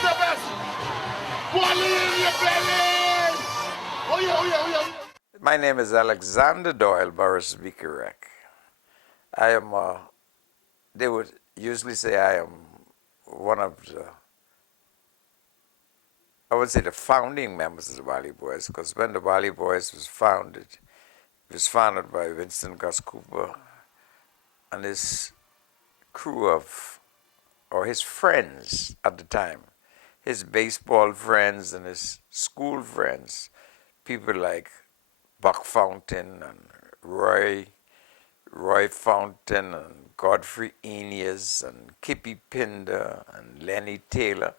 is the best. One in your belly. Oh yeah, oh yeah, oh yeah. My name is Alexander Doyle Burrows, to be correct. I am, they would usually say I am one of the, I would say the founding members of the Valley Boys, because when the Valley Boys was founded, it was founded by Winston Gus Cooper and his crew of, or his friends at the time, his baseball friends and his school friends, people like Buck Fountain and Roy Fountain and Godfrey Eneas and Kippy Pinder and Lenny Taylor.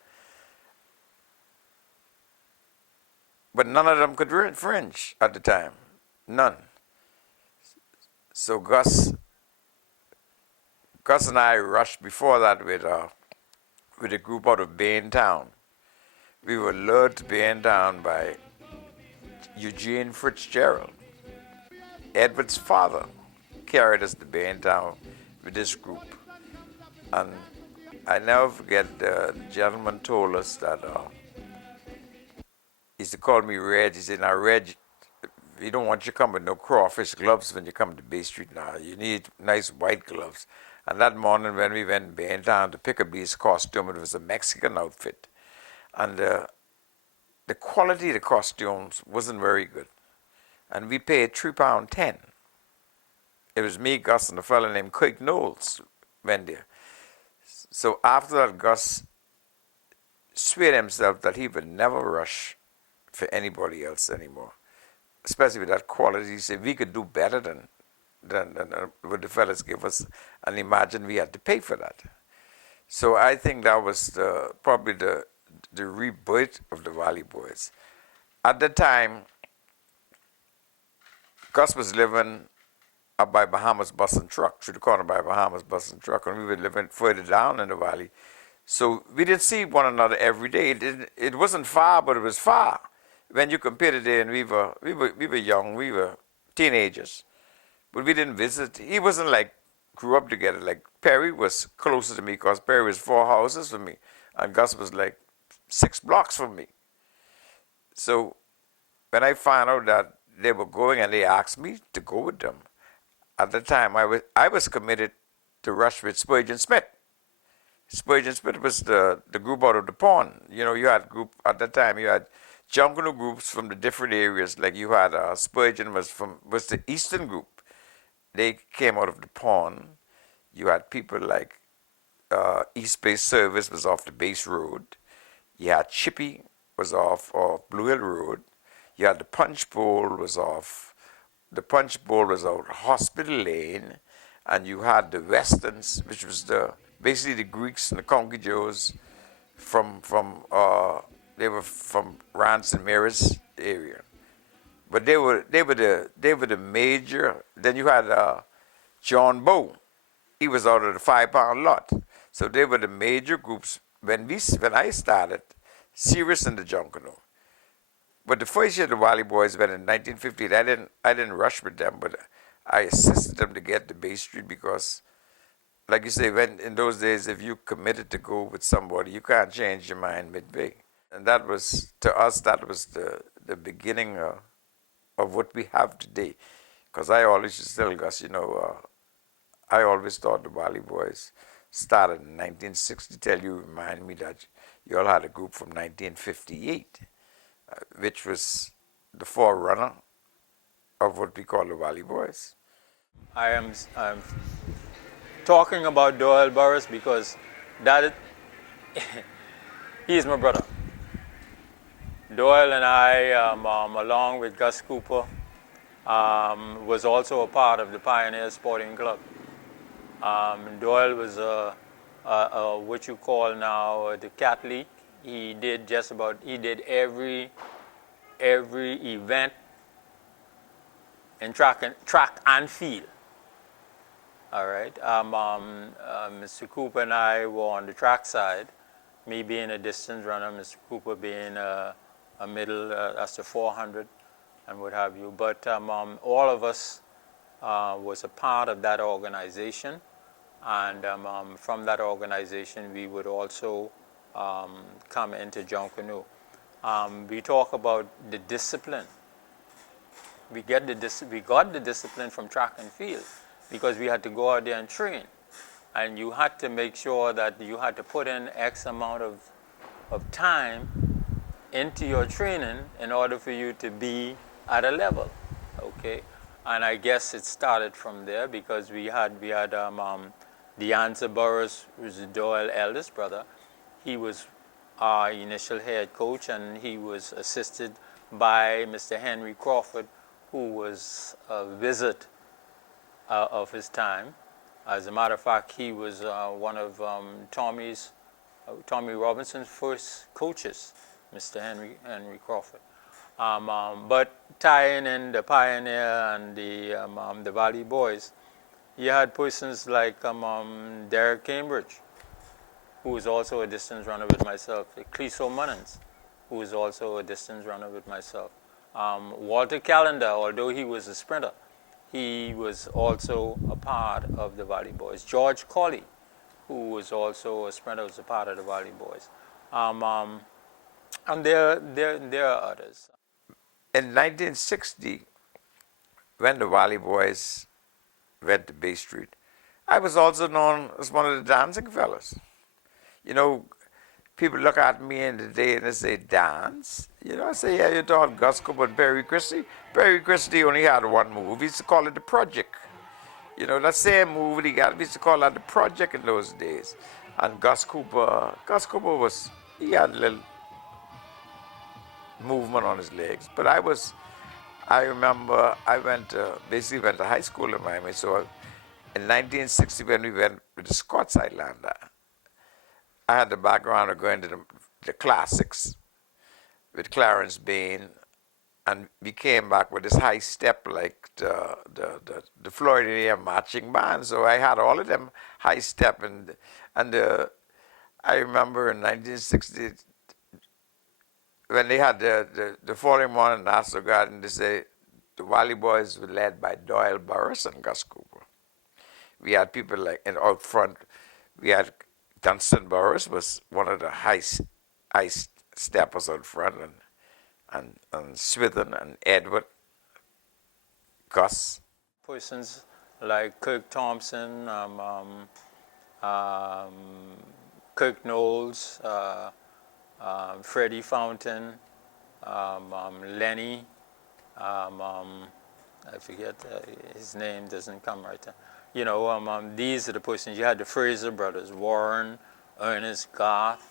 But none of them could read French at the time. None. So Gus and I rushed before that with a group out of Baintown. We were lured to Baintown by Eugene Fitzgerald. Edward's father carried us to Baintown with this group. And I never forget the gentleman told us that he used to call me Reg. He said, now Reg, we don't want you to come with no crawfish gloves when you come to Bay Street now. You need nice white gloves. And that morning when we went to Baintown to pick up his costume, it was a Mexican outfit. And the quality of the costumes wasn't very good. And we paid £3.10. It was me, Gus, and a fellow named Craig Knowles went there. So after that, Gus swore himself that he would never rush for anybody else anymore, especially with that quality. He said we could do better than what the fellas gave us, and imagine we had to pay for that. So I think that was probably the rebirth of the Valley Boys. At the time, Gus was living up by Bahamas Bus and Truck, through the corner by Bahamas Bus and Truck, and we were living further down in the valley. So we didn't see one another every day. It wasn't far, but it was far. When you compare today, and we were young, we were teenagers, but we didn't visit. He wasn't like grew up together. Like Perry was closer to me because Perry was 4 houses from me, and Gus was like 6 blocks from me. So when I found out that they were going and they asked me to go with them, at the time I was committed to rush with Spurgeon Smith. Spurgeon Smith was the group out of the pond. You know, you had group at that time. You had jungle groups from the different areas. Like you had Spurgeon was the eastern group. They came out of the pond. You had people like East Bay Service was off the Base Road. You had Chippy was off Blue Hill Road. You had the Punch Bowl was off. The Punch Bowl was out Hospital Lane, and you had the Westerns, which was basically the Greeks and the Conky Joes they were from Ransom Mary's area. But they were the major. Then you had John Bow. He was out of the 5 Pound lot. So they were the major groups when I started, serious in the Junkanoo. But the first year the Valley Boys went in 1958, I didn't rush with them, but I assisted them to get to Bay Street because, like you say, when in those days, if you committed to go with somebody, you can't change your mind midway. And that was, to us, that was the beginning of what we have today. Because I always used to tell Gus, I always thought the Valley Boys started in 1960. Till you remind me that you all had a group from 1958, which was the forerunner of what we call the Valley Boys. I'm talking about Doyle Burrows because he's my brother. Doyle and I, along with Gus Cooper, was also a part of the Pioneer Sporting Club. Doyle was what you call now the cat league. He did every event in track and field. All right. Mr. Cooper and I were on the track side, me being a distance runner, Mr. Cooper being a middle, that's the 400 and what have you. But all of us was a part of that organization. And from that organization, we would also come into Junkanoo. We talk about the discipline. We got the discipline from track and field because we had to go out there and train. And you had to make sure that you had to put in X amount of time into your training in order for you to be at a level, okay? And I guess it started from there because we had Doyle Burrows, who was Doyle's eldest brother. He was our initial head coach, and he was assisted by Mr. Henry Crawford, who was a visit of his time. As a matter of fact, he was one of Tommy Robinson's first coaches, Mr. Henry Crawford. But tying in the Pioneer and the Valley Boys, you had persons like Derek Cambridge, who was also a distance runner with myself, Cleso Munnins, who was also a distance runner with myself. Walter Callender, although he was a sprinter, he was also a part of the Valley Boys. George Colley, who was also a sprinter, was a part of the Valley Boys. And there are others. In 1960, when the Valley Boys went to Bay Street, I was also known as one of the dancing fellas. You know, people look at me in the day and they say, dance? You know, I say, yeah, you taught Gus Cooper and Perry Christie. Perry Christie only had one move. He used to call it the project. You know, that same move he got, we used to call that the project in those days. And Gus Cooper he had a little movement on his legs. But I remember basically went to high school in Miami. So in 1960, when we went with the Scots Islander, I had the background of going to the classics with Clarence Bain, and we came back with this high step like the Florida marching band. So I had all of them high step, and I remember in 1960 when they had the following morning Nassau Garden, they say the Valley Boys were led by Doyle Burrows and Gus Cooper. We had people like out front. We had Dunstan Burrows was one of the high steppers out front, and Swithin and Edward, Gus. Persons like Kirk Thompson, Kirk Knowles, Freddie Fountain, Lenny, I forget his name, doesn't come right there. You know, these are the persons. You had the Fraser brothers, Warren, Ernest Garth,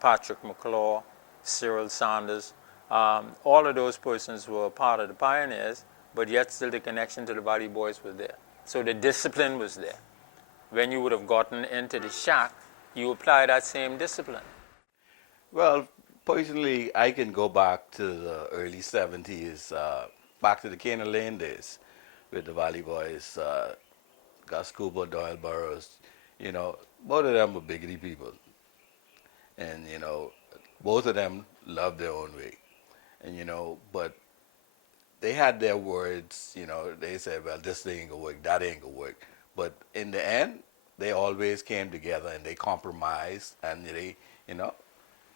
Patrick McClure, Cyril Sanders. All of those persons were part of the Pioneers, but yet still the connection to the Valley Boys was there. So the discipline was there. When you would have gotten into the shack, you apply that same discipline. Well, personally, I can go back to the early 70s, back to the Canaan Lane days with the Valley Boys, Gus Cooper, Doyle Burrows. You know, both of them were biggity people. And, you know, both of them loved their own way. And, you know, but they had their words, you know, they said, well, this thing ain't gonna work, that ain't gonna work. But in the end, they always came together and they compromised and they, you know,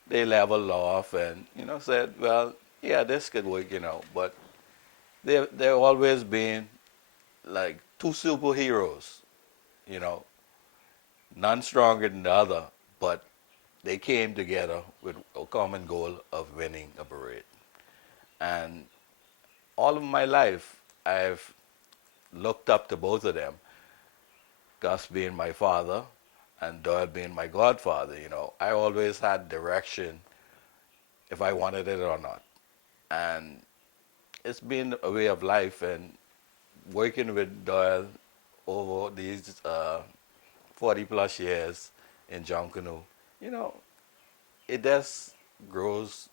they leveled off and, you know, said, well, yeah, this could work, you know, but they've always been like two superheroes, you know, none stronger than the other, but they came together with a common goal of winning a parade. And all of my life, I've looked up to both of them, Gus being my father and Doyle being my godfather. You know, I always had direction if I wanted it or not. And it's been a way of life, and working with Doyle over these 40 plus years in Junkanoo, you know, it just grows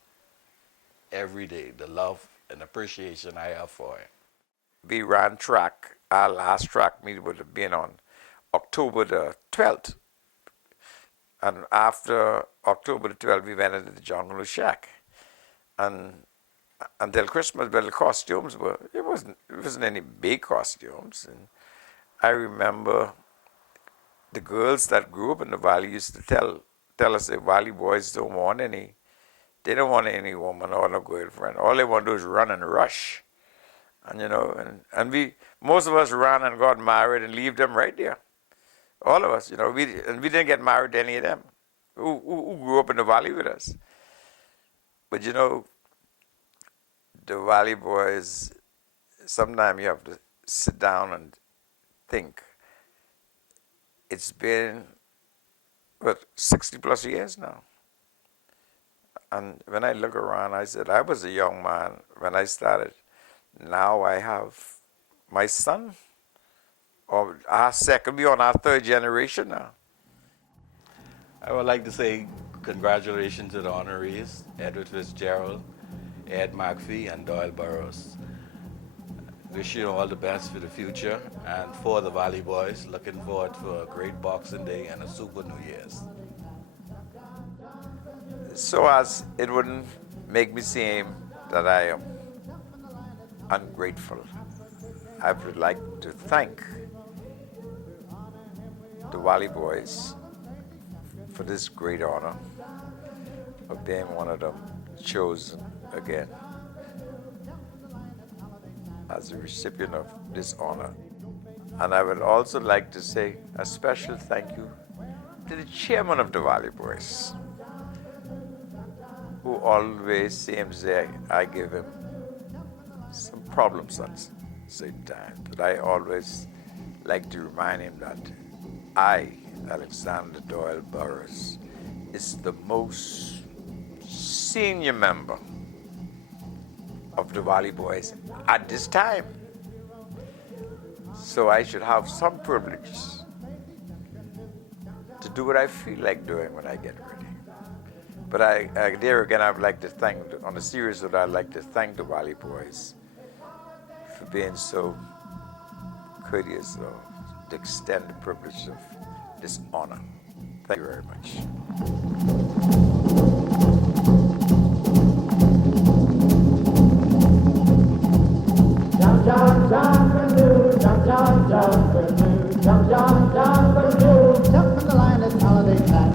every day, the love and appreciation I have for it. We ran track. Our last track meet would have been on October the 12th. And after October the 12th, we went into the Junkanoo Shack. And until Christmas, well, the costumes were, it wasn't any big costumes. And I remember the girls that grew up in the valley used to tell tell us that Valley boys don't want they don't want any woman or no girlfriend. All they want to do is run and rush. And and most of us ran and got married and leave them right there. All of us, we didn't get married to any of them who grew up in the valley with us. But the valley boys, sometimes you have to sit down and think. It's been 60 plus years now. And when I look around, I said, I was a young man when I started. Now I have my son, or we're on our third generation now. I would like to say congratulations to the Honourees, Edward Fitzgerald, Ed McPhee, and Doyle Burrows. Wish you all the best for the future, and for the Valley Boys, looking forward for a great Boxing Day and a super New Year's. So as it wouldn't make me seem that I am ungrateful, I would like to thank the Valley Boys for this great honor of being one of them chosen again as a recipient of this honor. And I would also like to say a special thank you to the chairman of the Valley Boys, who always seems that I give him some problems at the same time. But I always like to remind him that I, Alexander Doyle Burrows, is the most senior member of the Valley Boys at this time. So I should have some privilege to do what I feel like doing when I get ready. But there again, I'd like to thank, on a serious note, I'd like to thank the Valley Boys for being so courteous to extend the privilege of this honor. Thank you very much. Jump, jump, jump, canoe, jump, jump, jump, canoe, jump, jump, jump, canoe, jump in the line, it's holiday time.